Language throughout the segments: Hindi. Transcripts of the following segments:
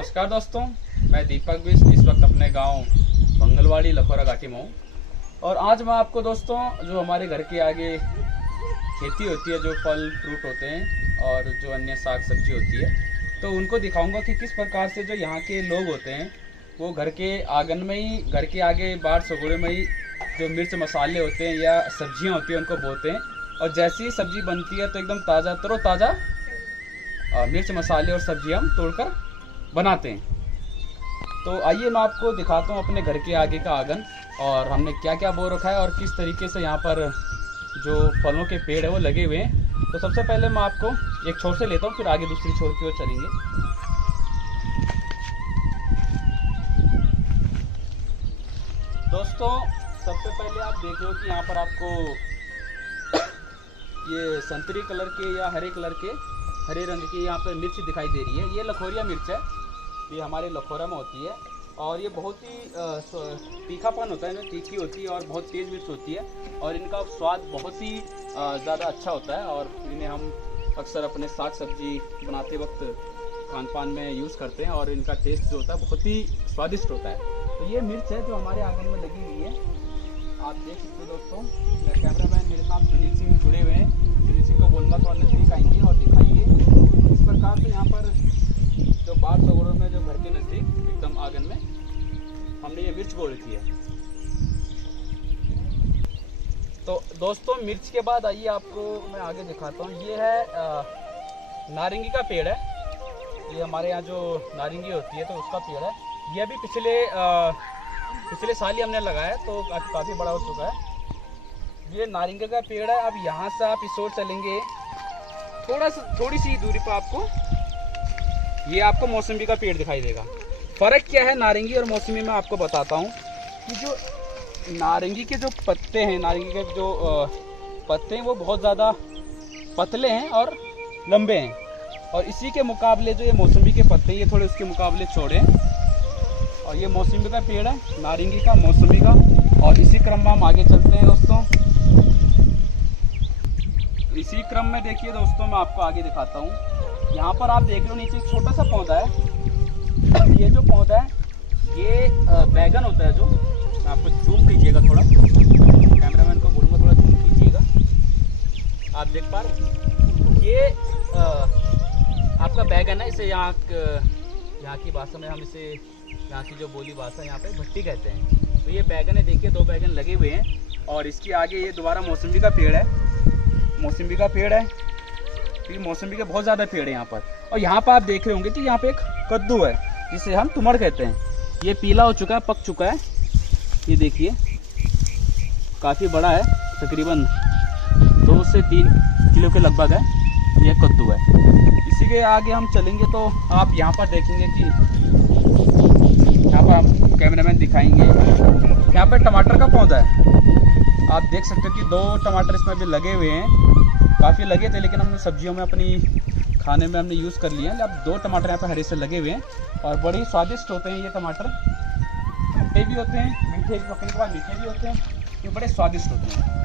नमस्कार दोस्तों, मैं दीपक बिष्ट इस वक्त अपने गांव मंगलवाड़ी लखोरा घाटी में हूँ। और आज मैं आपको दोस्तों जो हमारे घर के आगे खेती होती है, जो फल फ्रूट होते हैं और जो अन्य साग सब्जी होती है, तो उनको दिखाऊंगा कि किस प्रकार से जो यहाँ के लोग होते हैं वो घर के आंगन में ही, घर के आगे बाड़ सगोड़े में ही जो मिर्च मसाले होते हैं या सब्जियाँ होती हैं उनको बोते हैं। और जैसी ही सब्जी बनती है तो एकदम ताज़ा तरोताज़ा मिर्च मसाले और सब्जियाँ हम तोड़कर बनाते हैं। तो आइए मैं आपको दिखाता हूँ अपने घर के आगे का आंगन और हमने क्या क्या बो रखा है और किस तरीके से यहाँ पर जो फलों के पेड़ है वो लगे हुए हैं। तो सबसे पहले मैं आपको एक छोर से लेता हूँ, फिर आगे दूसरी छोर की ओर चलेंगे। दोस्तों सबसे पहले आप देख लो कि यहाँ पर आपको ये संतरी कलर के या हरे रंग की यहाँ पर मिर्च दिखाई दे रही है। ये लखोरिया मिर्च है, ये हमारे लखोरा में होती है और ये बहुत ही तीखापन होता है, इनमें तीखी होती है और बहुत तेज़ मिर्च होती है और इनका स्वाद बहुत ही ज़्यादा अच्छा होता है। और इन्हें हम अक्सर अपने साग सब्जी बनाते वक्त खान पान में यूज़ करते हैं और इनका टेस्ट जो होता है बहुत ही स्वादिष्ट होता है। तो ये मिर्च है जो हमारे आंगन में लगी हुई है, आप देख सकते हो दोस्तों। मेरा कैमरामैन मेरे साथ सुनील सिंह जुड़े हुए हैं, सुनील सिंह को बोलना थोड़ा नज़दीक आएंगे और दिखाइए इस प्रकार से यहाँ पर जो बाढ़ सगोड़ों में जो घर के नज़दीक एकदम आंगन में हमने ये मिर्च बो रखी है। तो दोस्तों मिर्च के बाद आइए आपको मैं आगे दिखाता हूँ। ये है नारंगी का पेड़ है, ये हमारे यहाँ जो नारंगी होती है तो उसका पेड़ है। ये अभी पिछले साल ही हमने लगाया है तो काफ़ी बड़ा हो चुका है। ये नारंगी का पेड़ है। अब यहाँ से आप इस ओर चलेंगे थोड़ी सी दूरी पर आपको ये आपको मौसम्बी का पेड़ दिखाई देगा। फ़र्क क्या है नारंगी और मौसमी में आपको बताता हूँ कि जो नारंगी के जो पत्ते हैं, नारंगी के जो पत्ते हैं वो बहुत ज़्यादा पतले हैं और लंबे हैं, और इसी के मुकाबले जो ये मौसम्बी के पत्ते हैं ये थोड़े उसके मुकाबले चौड़े हैं। और ये मौसम्बी का पेड़ है, नारंगी का, मौसमी का। और इसी क्रम में हम आगे चलते हैं दोस्तों। इसी क्रम में देखिए दोस्तों मैं आपको आगे दिखाता हूँ। यहाँ पर आप देख रहे हो नीचे एक छोटा सा पौधा है। ये जो पौधा है ये बैगन होता है। जो मैं आपको जूम कीजिएगा, थोड़ा कैमरामैन को बोलूँगा थोड़ा जूम कीजिएगा, आप देख पा रहे ये आपका बैगन है। इसे यहाँ की भाषा में हम इसे, यहाँ की जो बोली भाषा यहाँ पे भट्टी कहते हैं। तो ये बैगन है, देखिए 2 बैगन लगे हुए हैं। और इसके आगे ये दोबारा मौसम्बी का पेड़ है, मौसम्बी का पेड़ है, क्योंकि मौसम्बी के बहुत ज़्यादा पेड़ है यहाँ पर। और यहाँ पर आप देख रहे होंगे कि यहाँ पे एक कद्दू है जिसे हम तुमड़ कहते हैं। ये पीला हो चुका है, पक चुका है। ये देखिए काफ़ी बड़ा है, तकरीबन 2 से 3 किलो के लगभग है। ये कद्दू है। इसी के आगे हम चलेंगे तो आप यहाँ पर देखेंगे कि यहाँ पर हम कैमरामैन दिखाएंगे, यहाँ पर टमाटर का पौधा है। आप देख सकते हो कि 2 टमाटर इसमें भी लगे हुए हैं। काफ़ी लगे थे लेकिन हमने सब्जियों में, अपनी खाने में हमने यूज़ कर लिया है। अब 2 टमाटर यहाँ पर हरे से लगे हुए हैं और बड़े ही स्वादिष्ट होते हैं ये टमाटर। खट्टे भी होते हैं, मीठे पकने के बाद मीठे भी होते हैं, ये बड़े स्वादिष्ट होते हैं।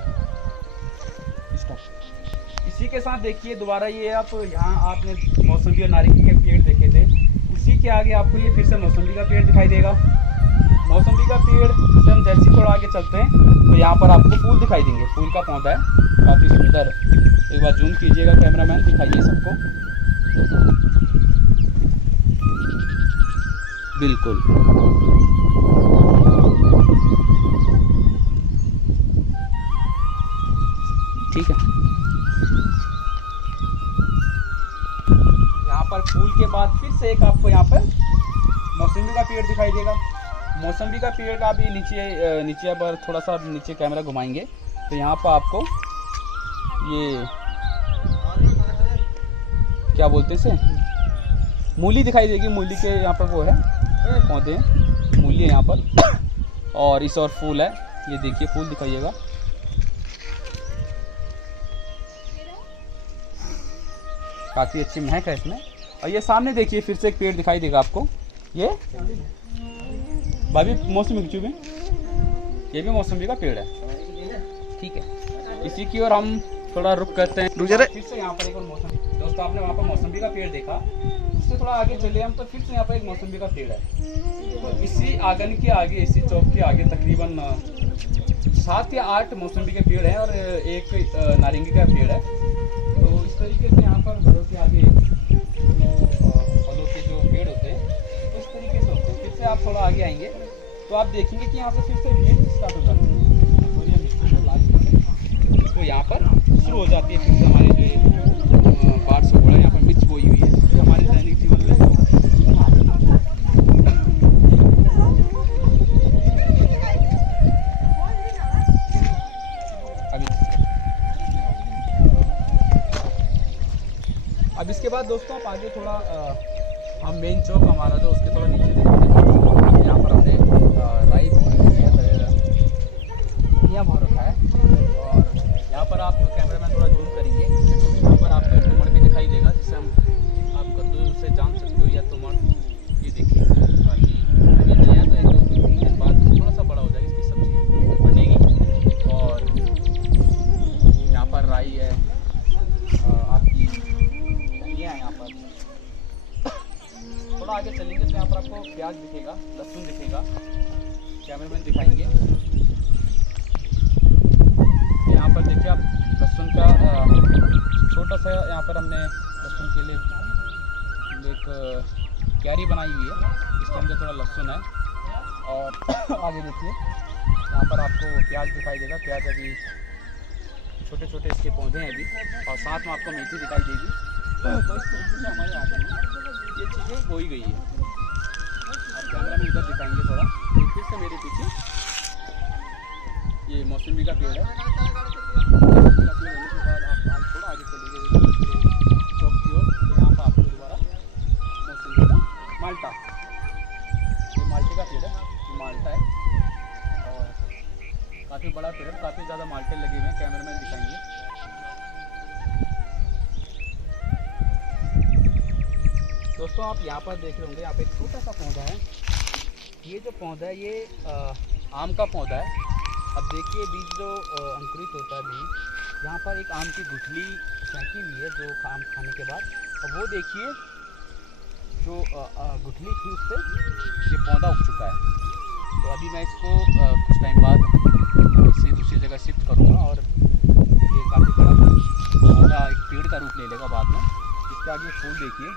इसी के साथ देखिए दोबारा ये आप यहाँ आपने मौसम्बी और नारंगी के पेड़ देखे थे, उसी के आगे आपको ये फिर से मौसम्बी का पेड़ दिखाई देगा। मौसम्बी का पेड़ से हम जैसे थोड़ा आगे चलते हैं तो यहाँ पर आपको फूल दिखाई देंगे। फूल का पौधा है, काफ़ी सुंदर। एक बार जूम कीजिएगा कैमरामैन, दिखाइए सबको। बिल्कुल ठीक है। यहाँ पर फूल के बाद फिर से एक आपको यहाँ पर मौसम्बी का पेड़ दिखाई देगा। मौसम्बी का पेड़ का भी नीचे पर थोड़ा सा नीचे कैमरा घुमाएंगे तो यहाँ पर आपको ये क्या बोलते हैं इसे, मूली दिखाई देगी। मूली के यहाँ पर वो है पौधे हैं, मूली है यहाँ पर। और इस और फूल है, ये देखिए फूल दिखाइएगा। काफ़ी अच्छी महक है इसमें। और ये सामने देखिए फिर से एक पेड़ दिखाई देगा आपको, ये भाभी मौसमी की में, ये भी मौसमी का पेड़ है। ठीक है, इसी की ओर हम थोड़ा रुक करते हैं। फिर से यहाँ पर एक और मौसम दोस्तों आपने वहाँ पर मौसम्बी का पेड़ देखा, उससे थोड़ा आगे चले हम तो फिर से यहाँ पर एक मौसम्बी का पेड़ है। तो इसी आंगन के आगे, इसी चौक के आगे तकरीबन 7 या 8 मौसम्बी के पेड़ हैं और एक नारंगी का पेड़ है। तो इस तरीके से यहाँ पर घरों के आगे फलों के जो पेड़ होते हैं तो इस तरीके से होते हैं। फिर से आप थोड़ा आगे आएंगे तो आप देखेंगे कि यहाँ से फिर से बेल स्टार्ट हो जाती है और ये मिट्टी को लाल तो यहाँ पर शुरू हो जाती है। फिर से हमारे जो बाढ़ से बड़ा यहाँ पर मिर्च बोई हुई है तो हमारे दैनिक जीवन में अब इसके बाद दोस्तों आप आगे थोड़ा हम मेन चौक हमारा जो उसके थोड़ा नीचे देखेंगे। यहाँ पर हमने राई यहाँ बहुत रखा है और यहाँ पर आप कैमरा में थोड़ा जूम करेंगे, यहाँ पर आपको तुमड़ भी दिखाई देगा जिससे हम आप कद्दू से जान सकते हो या तुमड़। ये देखिए बाकी अभी नया तो 1-2-3 दिन बाद थोड़ा सा बड़ा हो जाएगा, इसकी सब्जी बनेगी। और यहाँ पर राई है, आपकी धनिया है। यहाँ पर थोड़ा आगे चलेंगे तो यहाँ पर आपको प्याज दिखेगा, लहसुन दिखेगा, कैमरामैन दिखाएंगे। यहाँ पर देखिए आप लहसुन का छोटा सा यहाँ पर हमने लहसुन के लिए एक क्यारी बनाई हुई है, इसके अंदर थोड़ा लहसुन है। और आगे देखिए यहाँ पर आपको प्याज दिखाई देगा, प्याज अभी छोटे छोटे इसके पौधे हैं अभी, और साथ में आपको मेथी दिखाई देगी। तो इस तरीके से हमारे यहाँ पर ये चीज़ें बोई गई है। और कैमरा में इधर दिखाएंगे थोड़ा, फिर से मेरे पीछे ये मौसम्बी का पेड़ है। मौसम्बी का पेड़ होने के बाद आप थोड़ा आगे चलेंगे चौक की ओर, तो यहाँ पर आपको दोबारा मौसम्बी का माल्टा, ये माल्टे का पेड़ है, ये माल्टा है और काफ़ी बड़ा पेड़ है, काफ़ी ज़्यादा माल्टे लगे हुए हैं, कैमरामैन दिखाएंगे। दोस्तों आप यहाँ पर देख रहे होंगे, यहाँ पे एक छोटा सा पौधा है। ये जो पौधा है ये आम का पौधा है। अब देखिए बीज जो अंकुरित होता है बीज, यहाँ पर एक आम की गुठली फेंकी हुई है जो आम खाने के बाद, और वो देखिए जो गुठली थी उससे ये पौधा उग चुका है। तो अभी मैं इसको कुछ टाइम बाद इसे दूसरी जगह शिफ्ट करूँगा और ये काफ़ी बड़ा पौधा एक पेड़ का रूप ले लेगा बाद में। इसके आगे फूल देखिए,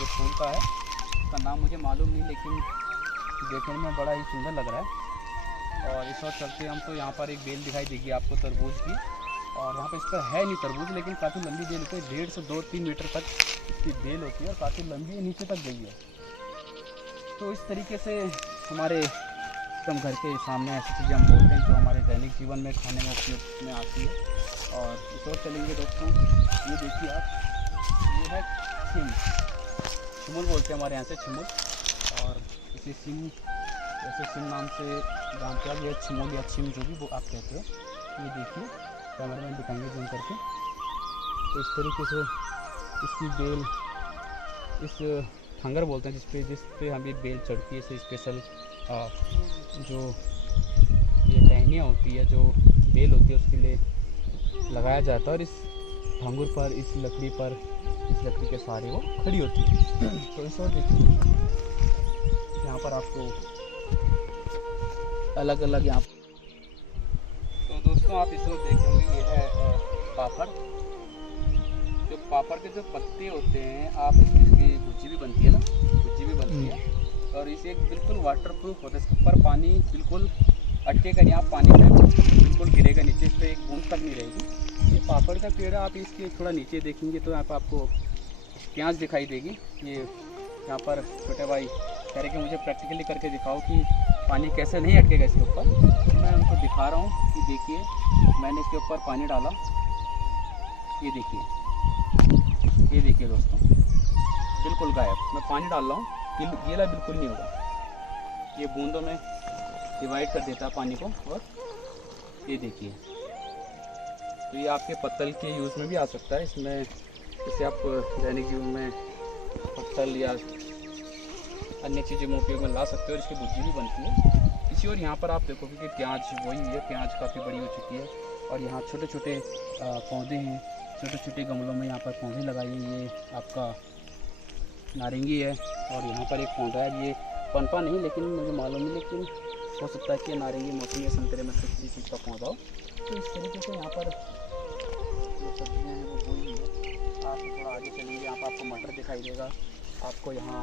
ये फूल का है, इसका नाम मुझे मालूम नहीं लेकिन देखने में बड़ा ही सुंदर लग रहा है। और इस वक्त चलते हम तो यहाँ पर एक बेल दिखाई देगी आपको तरबूज की, और यहाँ पर इस पर है नहीं तरबूज लेकिन काफ़ी लंबी बेल होती है, 1.5 से 2-3 मीटर तक इसकी बेल होती है और काफ़ी लंबी नीचे तक गई है। तो इस तरीके से हमारे एकदम घर के सामने ऐसी चीज़ें हम बोलते हैं जो हमारे दैनिक जीवन में खाने में उपयोग में आती है। और इस और चलेंगे दोस्तों, ये देखिए आप, ये है छिमुल बोलते हैं हमारे यहाँ से, छिमुल, और इसे सिम जैसे सिम नाम से जानते हैं, ये छिमुल या छिम जो भी वो आप कहते हैं। ये देखिए कैमरामैन दिखाएंगे जूम करके। तो इस तरीके से इसकी बेल, इस फंगर बोलते हैं जिस पे हमें बेल चढ़ती है, इसे स्पेशल जो ये टहनियाँ होती है, जो बेल होती है उसके लिए लगाया जाता है और इस फंगुर पर, इस लकड़ी पर, इस लकड़ी के सहारे वो खड़ी होती है। तो इस और देखिए यहाँ पर आपको अलग अलग यहाँ, तो दोस्तों आप इस और देख होंगे ये है पापड़। जो पापड़ के जो पत्ते होते हैं, आप इसकी भुजी भी बनती है ना, भुजी भी बनती है, और इसे बिल्कुल वाटर प्रूफ होता है, इसके ऊपर पानी बिल्कुल अटकेगा नहीं, आप पानी में बिल्कुल गिरेगा नीचे, इस पर एक बूंद तक नहीं रहेगी। ये पापड़ का पेड़ है, आप इसके थोड़ा नीचे देखेंगे तो यहाँ पर आपको प्याज दिखाई देगी। ये यहाँ पर छोटे भाई कह रहे कि मुझे प्रैक्टिकली करके दिखाओ कि पानी कैसे नहीं अटकेगा इसके ऊपर। तो मैं उनको दिखा रहा हूँ कि देखिए मैंने इसके ऊपर पानी डाला, ये देखिए दोस्तों बिल्कुल गायब। मैं पानी डाल रहा हूँ, गीला बिल्कुल नहीं होगा, ये बूंदों में डिवाइड कर देता है पानी को। और ये देखिए, तो ये आपके पत्तल के यूज़ में भी आ सकता है। इसमें जैसे आप दैनिक जीवन में पत्तल या अन्य चीज़ें में उपयोग में ला सकते हो, इसकी भुजी भी बनती है। इसी और यहाँ पर आप देखोगे कि प्याज वही है, प्याज काफ़ी बड़ी हो चुकी है और यहाँ छोटे छोटे पौधे हैं, छोटे छोटे गमलों में यहाँ पर पौधे लगाइए। ये आपका नारंगी है और यहाँ पर एक पौधा है, ये पनपा नहीं लेकिन मुझे मालूम नहीं, लेकिन हो सकता है कि नारंगी मौसमी या संतरे में से किसी चीज़ का पौधा हो। तो इस तरीके से यहाँ पर जो सब्जियाँ हैं वो बोई हुई है। आप थोड़ा आगे चलेंगे, यहाँ पर आपको मटर दिखाई देगा, आपको यहाँ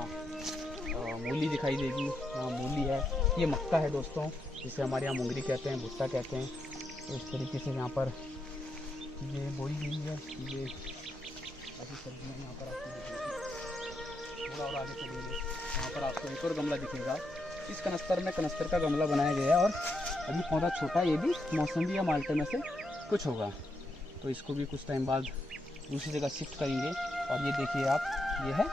मूली दिखाई देगी, यहाँ मूली है, ये मक्का है दोस्तों, जिसे हमारे यहाँ मुंगरी कहते हैं, भुट्टा कहते हैं। तो इस तरीके से यहाँ पर ये बोई गई है, ये ऐसी सब्जियाँ यहाँ पर आपको दिखेगी। थोड़ा और आगे चलेंगे, यहाँ पर आपको एक और गमला दिखेगा। इस कनस्तर में कनस्तर का गमला बनाया गया है और अभी पौधा छोटा है, ये भी मौसम्बी या माल्टे में से कुछ होगा। तो इसको भी कुछ टाइम बाद दूसरी जगह शिफ्ट करेंगे। और ये देखिए आप, ये है,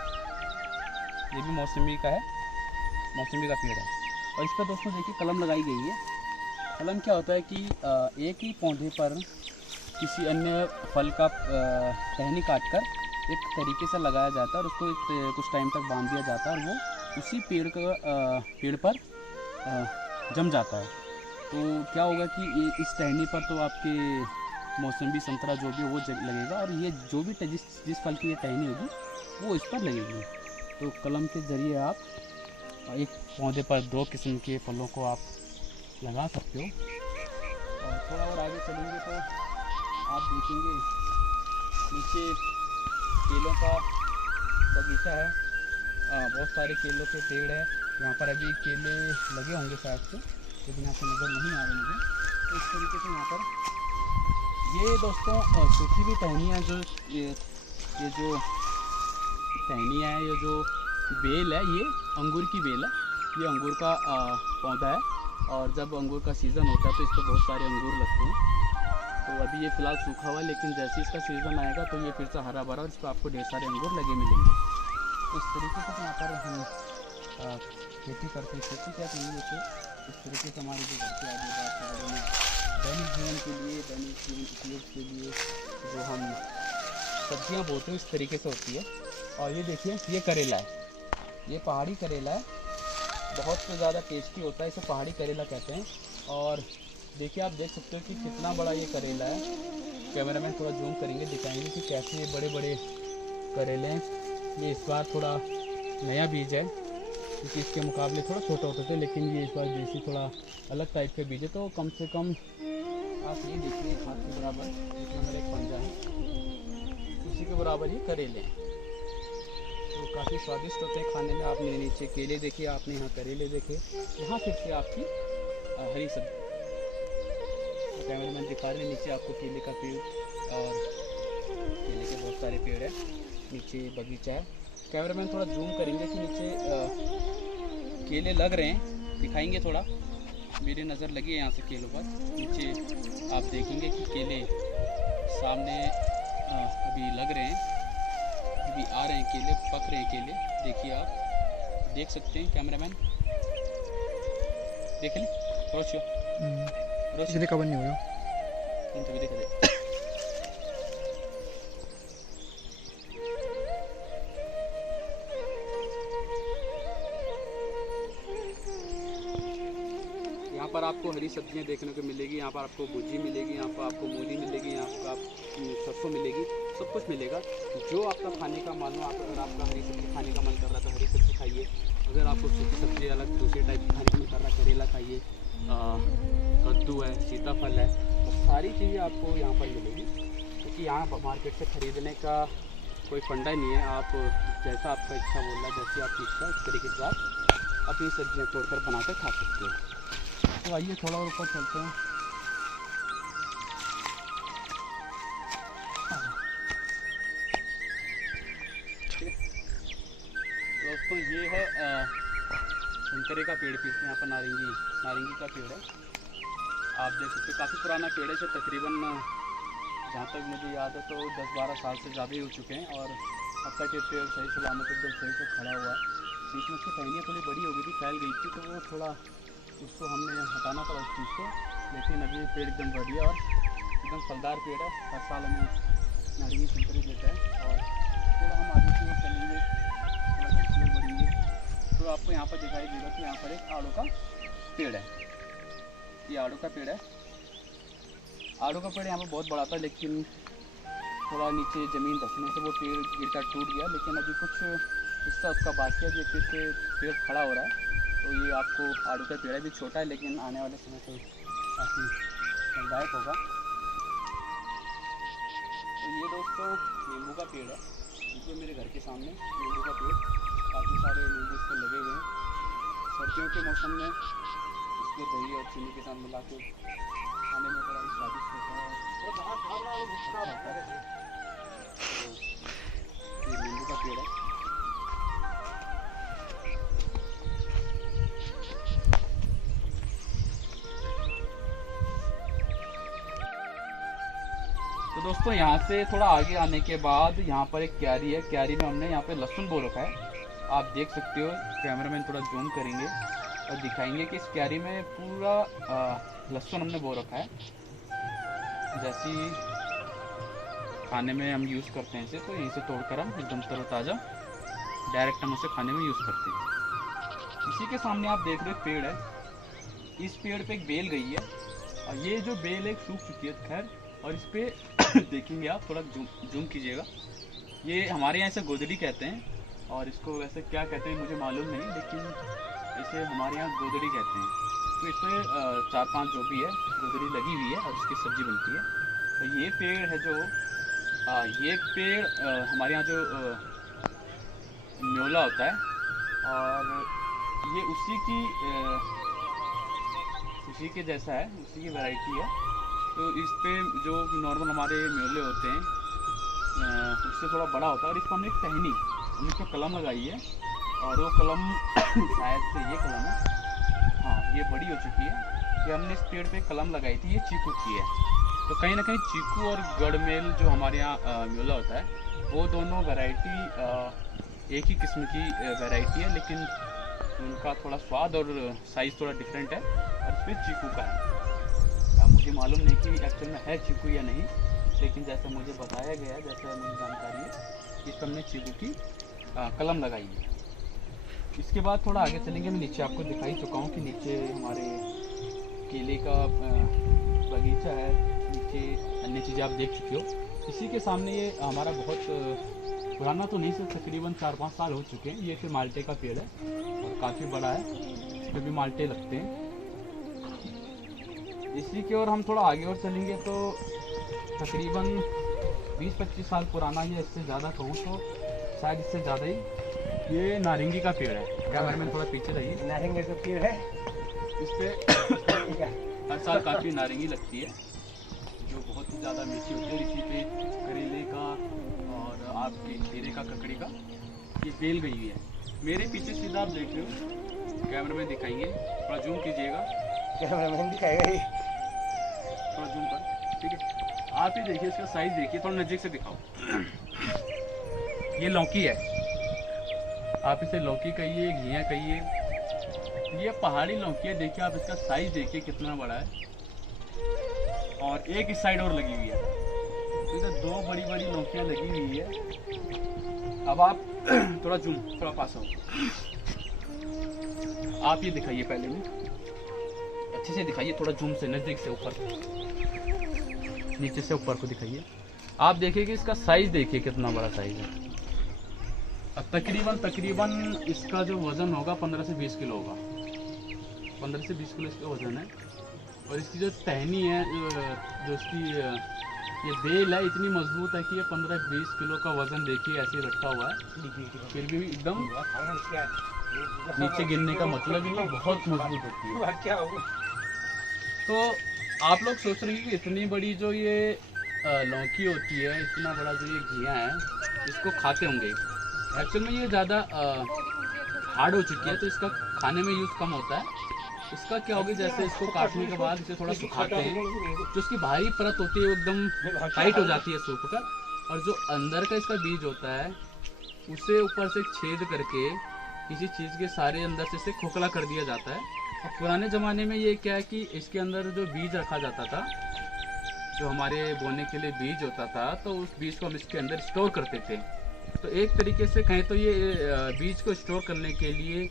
ये भी मौसम्बी का है, मौसम्बी का पेड़ है। और इस पर दोस्तों देखिए कलम लगाई गई है। कलम क्या होता है कि एक ही पौधे पर किसी अन्य फल का टहनी काटकर एक तरीके से लगाया जाता है और उसको कुछ टाइम तक बांध दिया जाता है और वो उसी पेड़ पर जम जाता है। तो क्या होगा कि ये इस टहनी पर तो आपके मौसम्बी संतरा जो भी वो लगेगा और ये जो भी जिस फल की ये टहनी होगी वो इस पर लगेगी। तो कलम के ज़रिए आप एक पौधे पर 2 किस्म के फलों को आप लगा सकते हो। और थोड़ा और आगे चलेंगे तो आप देखेंगे नीचे केलों का बगीचा है, बहुत सारे केलों के पेड़ है। यहाँ पर अभी केले लगे होंगे शायद से, लेकिन यहाँ से नज़र नहीं आ रहे मुझे। तो इस तरीके से यहाँ पर ये दोस्तों सूखी हुई टहनियाँ जो ये जो टहनियाँ है, ये जो बेल है, ये अंगूर की बेल है। ये अंगूर का पौधा है और जब अंगूर का सीज़न होता है तो इस पर बहुत सारे अंगूर लगते हैं। तो अभी ये फ़िलहाल सूखा हुआ है, लेकिन जैसे इसका सीज़न आएगा तो ये फिर से हरा भरा और इस पर आपको ढेर सारे अंगूर लगे मिलेंगे। तो इस तरीके से यहाँ पर हम खेती करते हैं। खेती क्या कहेंगे तो इस तरीके से हमारे जो घर के आगे बात में दैनिक जीवन के लिए, दैनिक जीवन उपयोग के लिए जो हम सब्जियाँ बोते हैं इस तरीके से होती है। और ये देखिए, ये करेला है, ये पहाड़ी करेला है, बहुत ज़्यादा टेस्टी होता है, इसे पहाड़ी करेला कहते हैं। और देखिए, आप देख सकते हो कि कितना बड़ा ये करेला है। कैमरामैन थोड़ा जूम करेंगे, दिखाएंगे कि कैसे ये बड़े बड़े करेले हैं। ये इस बार थोड़ा नया बीज है, क्योंकि इसके मुकाबले थोड़ा छोटा होता था, लेकिन ये इस बार देसी थोड़ा अलग टाइप के बीज है। तो कम से कम आप ये देखिए, हाथ के बराबर जितना एक पंजा है उसी के बराबर ये करेले हैं। तो काफ़ी स्वादिष्ट होते हैं खाने में। आपने नीचे केले देखे, आपने यहाँ करेले देखे, यहाँ फिर से आपकी हरी सब्जी। तो कैमरामैन दिखा रहे हैं, नीचे आपको केले का पेड़ और केले के बहुत सारे पेड़ है, नीचे बगीचा है। कैमरामैन थोड़ा जूम करेंगे कि नीचे केले लग रहे हैं, दिखाएंगे थोड़ा। मेरी नज़र लगी है यहाँ से केलों पर। नीचे आप देखेंगे कि केले सामने अभी लग रहे हैं, अभी आ रहे हैं केले, पक रहे हैं केले। देखिए, आप देख सकते हैं कैमरामैन, देख लें रोशियो कवर नहीं हुआ देख यहाँ पर आपको हरी सब्जियाँ देखने को मिलेगी। यहाँ पर आपको भुजी मिलेगी, यहाँ पर आपको मूली मिलेगी, यहाँ पर आपको सरसों मिलेगी, सब कुछ मिलेगा जो आपका खाने का मन हो। अगर आपका हरी सब्जी खाने का मन कर रहा है तो हरी सब्जी खाइए। अगर आपको सूखी सब्जी अलग दूसरे टाइप की खाने का मन कर रहा है, करेला खाइए, कद्दू है, सीताफल है, तो सारी चीज़ें आपको यहाँ पर मिलेगी। क्योंकि यहाँ मार्केट से ख़रीदने का कोई फंडा नहीं है। आप जैसा आपका इच्छा बोल रहा है, जैसी आपकी इच्छा, इस तरीके से आप अपनी सब्जियाँ तोड़कर बनाकर खा सकते हो। तो आइए थोड़ा और ऊपर चलते हैं। दोस्तों, ये है संतरे का पेड़, पीछे यहाँ पर नारंगी का पेड़ है। आप देख सकते हो काफ़ी पुराना पेड़ है, से तकरीबन जहाँ तक मुझे याद है तो 10-12 साल से ज़्यादा ही हो चुके हैं। और अब तक ये पेड़ सही सलामत एकदम सही से खड़ा हुआ है। बीच में उसकी टहनियाँ थोड़ी बड़ी हो गई थी, फैल गई थी, तो वो थोड़ा उसको हमने हटाना पड़ा उस चीज़ को। लेकिन अभी पेड़ एकदम बढ़िया और एकदम फलदार पेड़ है। हर साल हमें नारंगी संतरे देता है। और थोड़ा हम आगे की ओर चलेंगे, थोड़ा बढ़ेंगे तो आपको यहाँ पर दिखाई देगा कि यहाँ पर एक आड़ू का पेड़ है। ये आड़ू का पेड़ है। आड़ू का पेड़ यहाँ पर बहुत बड़ा था, लेकिन थोड़ा नीचे ज़मीन धंसने से वो पेड़ गिरकर टूट गया, लेकिन अभी कुछ हिस्सा उसका बाकी है, जो फिर से पेड़ खड़ा हो रहा है। तो ये आपको आड़ू का पेड़ भी छोटा है, लेकिन आने वाले समय पे काफ़ी फलदायक होगा। तो ये दोस्तों नींबू का पेड़ है, जो मेरे घर के सामने नींबू का पेड़, काफ़ी सारे नींबू इस पर लगे हुए हैं। सर्दियों के मौसम में इसको दही और चीनी के साथ मिला के खाने में बड़ा ही स्वादिष्ट होता है। ये नींबू का पेड़ है। तो दोस्तों यहाँ से थोड़ा आगे आने के बाद यहाँ पर एक क्यारी है। क्यारी में हमने यहाँ पे लहसुन बो रखा है, आप देख सकते हो। कैमरामैन थोड़ा जूम करेंगे और दिखाएंगे कि इस क्यारी में पूरा लहसुन हमने बो रखा है। जैसे खाने में हम यूज़ करते हैं इसे, तो यहीं से तोड़कर हम एकदम तरोताज़ा डायरेक्ट हम उसे खाने में यूज़ करते हैं। इसी के सामने आप देख रहे पेड़ है, इस पेड़ पे एक बेल गई है, और ये जो बेल एक सूख चुकी है खैर, और इस पे देखेंगे आप, थोड़ा जूम कीजिएगा। ये हमारे यहाँ इसे गोदड़ी कहते हैं, और इसको वैसे क्या कहते हैं मुझे मालूम नहीं, लेकिन इसे हमारे यहाँ गोदड़ी कहते हैं। तो इस पर 4-5 जो भी है गोदड़ी लगी हुई है और इसकी सब्जी बनती है। तो ये पेड़ है जो ये पेड़ हमारे यहाँ जो न्योला होता है, और ये उसी के जैसा है, उसी की वैरायटी है। तो इस पे जो नॉर्मल हमारे म्योले होते हैं उससे थोड़ा बड़ा होता है, और इसको हमने एक टहनी, हमने इसको कलम लगाई है, और वो कलम शायद से ये कलम है, हाँ ये बड़ी हो चुकी है। कि हमने इस पेड़ पे कलम लगाई थी, ये चीकू की है। तो कहीं ना कहीं चीकू और गड़मेल जो हमारे यहाँ म्योला होता है, वो दोनों वैरायटी एक ही किस्म की वैरायटी है, लेकिन उनका थोड़ा स्वाद और साइज़ थोड़ा डिफरेंट है। और इस पर चीकू का है, मुझे मालूम नहीं कि एक्चुअल में है चीकू या नहीं, लेकिन जैसा मुझे बताया गया, जैसा मुझे जानकारी है, इस पर हमने चीकू की कलम लगाई है। इसके बाद थोड़ा आगे चलेंगे, मैं नीचे आपको दिखाई चुका हूँ कि नीचे हमारे केले का बगीचा है, नीचे अन्य चीज़ें आप देख चुके हो। इसी के सामने ये हमारा बहुत पुराना तो नहीं, सिर्फ तकरीबन 4-5 साल हो चुके हैं। ये फिर माल्टे का पेड़ है और काफ़ी बड़ा है, इस पर भी माल्टे लगते हैं। इसी के और हम थोड़ा आगे और चलेंगे तो तकरीबन 20-25 साल पुराना, या इससे ज़्यादा कहूँ तो शायद इससे ज़्यादा ही, ये नारंगी का पेड़ है। कैमरे में थोड़ा पीछे रहिए। नारंगी का पेड़ है, इस पे हर साल काफ़ी नारंगी लगती है, जो बहुत ही ज़्यादा मीठी होती है। इसी पे करेले का और आपके खीरे का, ककड़ी का ये बेल गई हुई है। मेरे पीछे सीधा आप देख रहे हो, कैमरे में दिखाएंगे, थोड़ा जूम कीजिएगा। कैमरा मैन दिखाएगा ये, थोड़ा जूम कर, ठीक है। आप ही देखिए, इसका साइज देखिए, थोड़ा नज़दीक से दिखाओ। ये लौकी है, आप इसे लौकी कहिए, घिया कहिए, ये पहाड़ी लौकी है। देखिए आप इसका साइज देखिए कितना बड़ा है, और एक इस साइड और लगी हुई है। तो इधर 2 बड़ी लौकियाँ लगी हुई है। अब आप थोड़ा जूम, थोड़ा पास आओ, आप ये दिखाइए, पहले में अच्छे से दिखाइए, थोड़ा जूम से, नज़दीक से, ऊपर, नीचे से ऊपर को दिखाइए। आप देखिए कि इसका साइज देखिए कितना बड़ा साइज है। अब तकरीबन इसका जो वज़न होगा 15 से 20 किलो होगा, 15 से 20 किलो इसका वज़न है। और इसकी जो टहनी है, जो इसकी ये बेल है, इतनी मजबूत है कि ये 15-20 किलो का वज़न देखिए ऐसे रखा हुआ है, फिर भी एकदम नीचे गिरने का मतलब ही नहीं, बहुत मजबूत होती है। तो आप लोग सोच रहे हैं कि इतनी बड़ी जो ये लौकी होती है, इतना बड़ा जो ये घिया है, इसको खाते होंगे। एक्चुअल में ये ज़्यादा हार्ड हो चुकी है, तो इसका खाने में यूज़ कम होता है। इसका क्या होगा, जैसे इसको काटने के बाद इसे थोड़ा सुखाते हैं, जो इसकी बाहरी परत होती है वो एकदम टाइट हो जाती है सूख कर, और जो अंदर का इसका बीज होता है उसे ऊपर से छेद करके किसी चीज़ के सारे अंदर से इसे खोखला कर दिया जाता है। और पुराने ज़माने में ये क्या है कि इसके अंदर जो बीज रखा जाता था, जो हमारे बोने के लिए बीज होता था, तो उस बीज को हम इसके अंदर स्टोर करते थे। तो एक तरीके से कहें तो ये बीज को स्टोर करने के लिए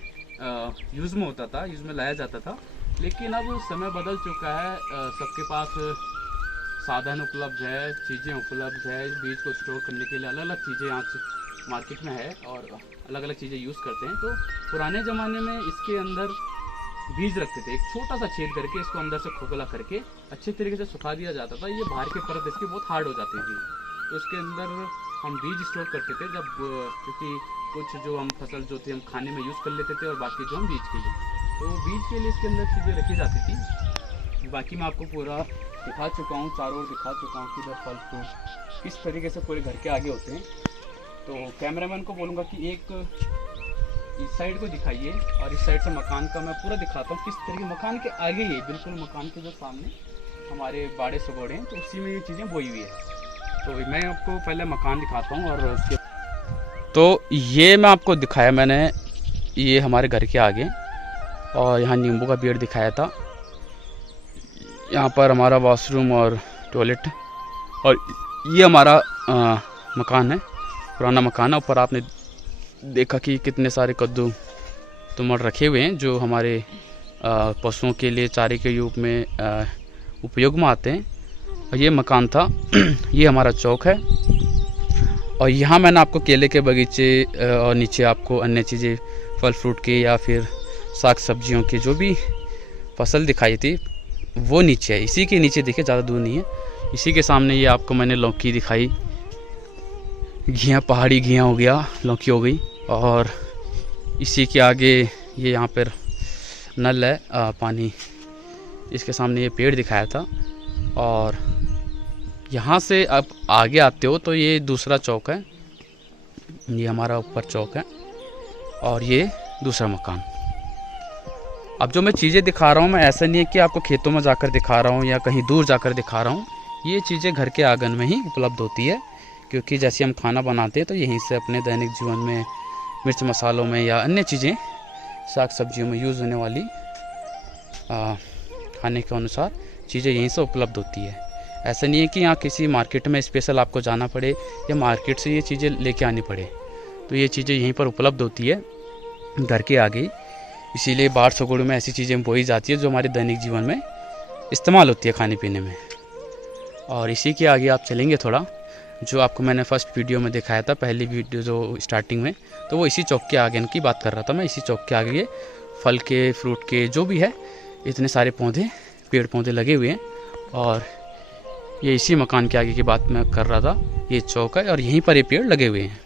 यूज़ में होता था, यूज़ में लाया जाता था। लेकिन अब समय बदल चुका है, सबके पास साधन उपलब्ध है, चीज़ें उपलब्ध है। बीज को स्टोर करने के लिए अलग अलग चीज़ें यहाँ से मार्केट में है और अलग अलग चीज़ें यूज़ करते हैं। तो पुराने ज़माने में इसके अंदर बीज रखते थे, एक छोटा सा छेद करके इसको अंदर से खोखला करके अच्छे तरीके से सुखा दिया जाता था। ये बाहर की परत इसकी बहुत हार्ड हो जाती थी, तो इसके अंदर हम बीज स्टोर करते थे जब, क्योंकि कुछ जो हम फसल जो थी हम खाने में यूज़ कर लेते थे और बाकी जो हम बीज के लिए, तो बीज के लिए इसके अंदर चीज़ें रखी जाती थी। बाकी मैं आपको पूरा दिखा चुका हूँ, चारों ओर दिखा चुका हूँ कि इधर फल फ्रूट किस तरीके से पूरे घर के आगे होते हैं। तो कैमरामैन को बोलूँगा कि एक इस साइड को दिखाइए और इस साइड से मकान का मैं पूरा दिखाता हूँ किस तरीके, मकान के आगे ही बिल्कुल मकान के जो सामने हमारे बाड़े सगोड़े हैं, तो उसी में ये चीज़ें बोई हुई है। तो मैं आपको पहले मकान दिखाता हूँ और उसके, तो ये मैं आपको दिखाया मैंने, ये हमारे घर के आगे, और यहाँ नींबू का पेड़ दिखाया था। यहाँ पर हमारा वॉशरूम और टॉयलेट, और ये हमारा मकान है, पुराना मकान है। ऊपर आपने देखा कि कितने सारे कद्दू तुमड़ रखे हुए हैं जो हमारे पशुओं के लिए चारे के रूप में उपयोग में आते हैं। और ये मकान था। ये हमारा चौक है और यहाँ मैंने आपको केले के बगीचे और नीचे आपको अन्य चीज़ें फल फ्रूट के या फिर साग सब्जियों की जो भी फसल दिखाई थी वो नीचे है। इसी के नीचे देखिए, ज़्यादा दूर नहीं है। इसी के सामने ये आपको मैंने लौकी दिखाई, घिया, पहाड़ी घिया हो गया, लौकी हो गई। और इसी के आगे ये यहाँ पर नल है पानी, इसके सामने ये पेड़ दिखाया था। और यहाँ से अब आगे आते हो तो ये दूसरा चौक है, ये हमारा ऊपर चौक है और ये दूसरा मकान। अब जो मैं चीज़ें दिखा रहा हूँ, मैं ऐसा नहीं है कि आपको खेतों में जाकर दिखा रहा हूँ या कहीं दूर जाकर दिखा रहा हूँ। ये चीज़ें घर के आंगन में ही उपलब्ध होती है, क्योंकि जैसे हम खाना बनाते हैं तो यहीं से अपने दैनिक जीवन में मिर्च मसालों में या अन्य चीज़ें साग सब्जियों में यूज़ होने वाली खाने के अनुसार चीज़ें यहीं से उपलब्ध होती है। ऐसा नहीं है कि यहाँ किसी मार्केट में स्पेशल आपको जाना पड़े या मार्केट से ये चीज़ें लेके आनी पड़े, तो ये चीज़ें यहीं पर उपलब्ध होती है घर के आगे। इसीलिए बाढ़ सगोड़ में ऐसी चीज़ें बोई जाती है जो हमारे दैनिक जीवन में इस्तेमाल होती है खाने पीने में। और इसी के आगे आप चलेंगे थोड़ा, जो आपको मैंने फर्स्ट वीडियो में दिखाया था, पहली वीडियो जो स्टार्टिंग में, तो वो इसी चौक के आगे की बात कर रहा था मैं। इसी चौक के आगे फल के फ्रूट के जो भी है इतने सारे पौधे, पेड़ पौधे लगे हुए हैं। और ये इसी मकान के आगे की बात मैं कर रहा था, ये चौक है और यहीं पर ये पेड़ लगे हुए हैं।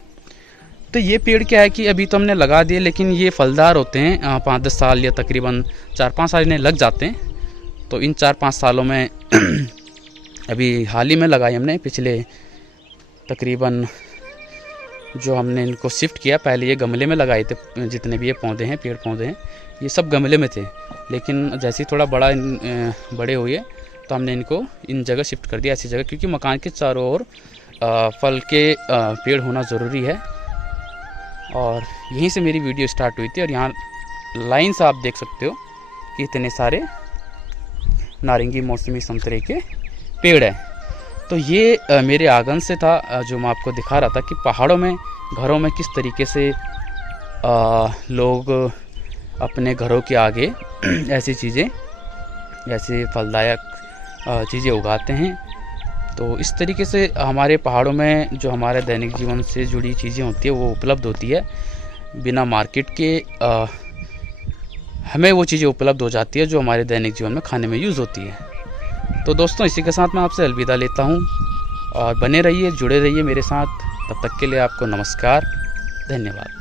तो ये पेड़ क्या है कि अभी तो हमने लगा दिए, लेकिन ये फलदार होते हैं 5-10 साल या तकरीबन 4-5 साल इन्हें लग जाते हैं। तो इन 4-5 सालों में अभी हाल ही में लगाए हमने, पिछले तकरीबन जो हमने इनको शिफ्ट किया, पहले ये गमले में लगाए थे, जितने भी ये पौधे हैं, पेड़ पौधे हैं, ये सब गमले में थे। लेकिन जैसे ही थोड़ा बड़े हुए तो हमने इनको इन जगह शिफ्ट कर दिया, ऐसी जगह, क्योंकि मकान के चारों ओर फल के पेड़ होना ज़रूरी है। और यहीं से मेरी वीडियो स्टार्ट हुई थी और यहाँ लाइन से आप देख सकते हो कि इतने सारे नारंगी मौसमी संतरे के पेड़ हैं। तो ये मेरे आंगन से था जो मैं आपको दिखा रहा था कि पहाड़ों में घरों में किस तरीके से लोग अपने घरों के आगे ऐसी चीज़ें, ऐसे फलदायक चीज़ें उगाते हैं। तो इस तरीके से हमारे पहाड़ों में जो हमारे दैनिक जीवन से जुड़ी चीज़ें होती है वो उपलब्ध होती है, बिना मार्केट के हमें वो चीज़ें उपलब्ध हो जाती है जो हमारे दैनिक जीवन में खाने में यूज़ होती है। तो दोस्तों, इसी के साथ मैं आपसे अलविदा लेता हूँ और बने रहिए, जुड़े रहिए मेरे साथ। तब तक के लिए आपको नमस्कार, धन्यवाद।